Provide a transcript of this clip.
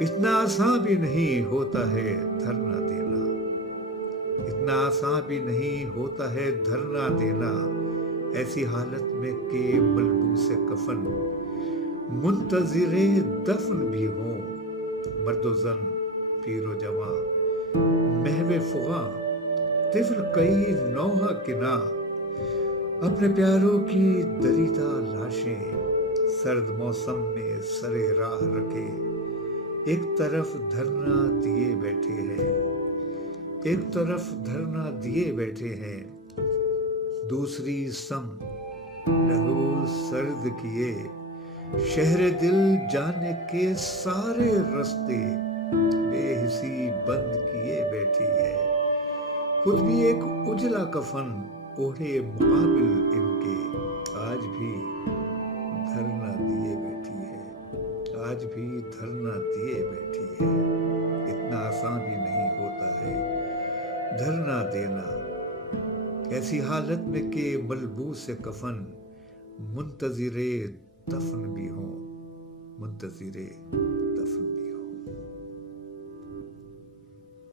इतना आसान भी नहीं होता है धरना देना, इतना आसान भी नहीं होता है धरना देना। ऐसी हालत में के मलबूस कफन मुंतजिरे दफन भी हो। मर्दो जन, पीरो जवां, महवे फुगा, तिफल कई नौहा किना, अपने प्यारों की दरीदा लाशें सर्द मौसम में सरे राह रखे एक तरफ धरना दिए बैठे हैं, एक तरफ धरना दिए बैठे हैं, दूसरी सम लहू सर्द किए शहर दिल जाने के सारे रास्ते बेहिसी बंद किए बैठी है। खुद भी एक उजला कफन ओढ़े मुकाबिल इनके आज भी धरना दिए बैठी है, आज भी धरना दिए बैठी है। इतना आसान भी नहीं होता है धरना देना। ऐसी हालत में के मलबूस कफन मुंतजिरे दफन भी हो, मुंतजिरे दफन भी हो।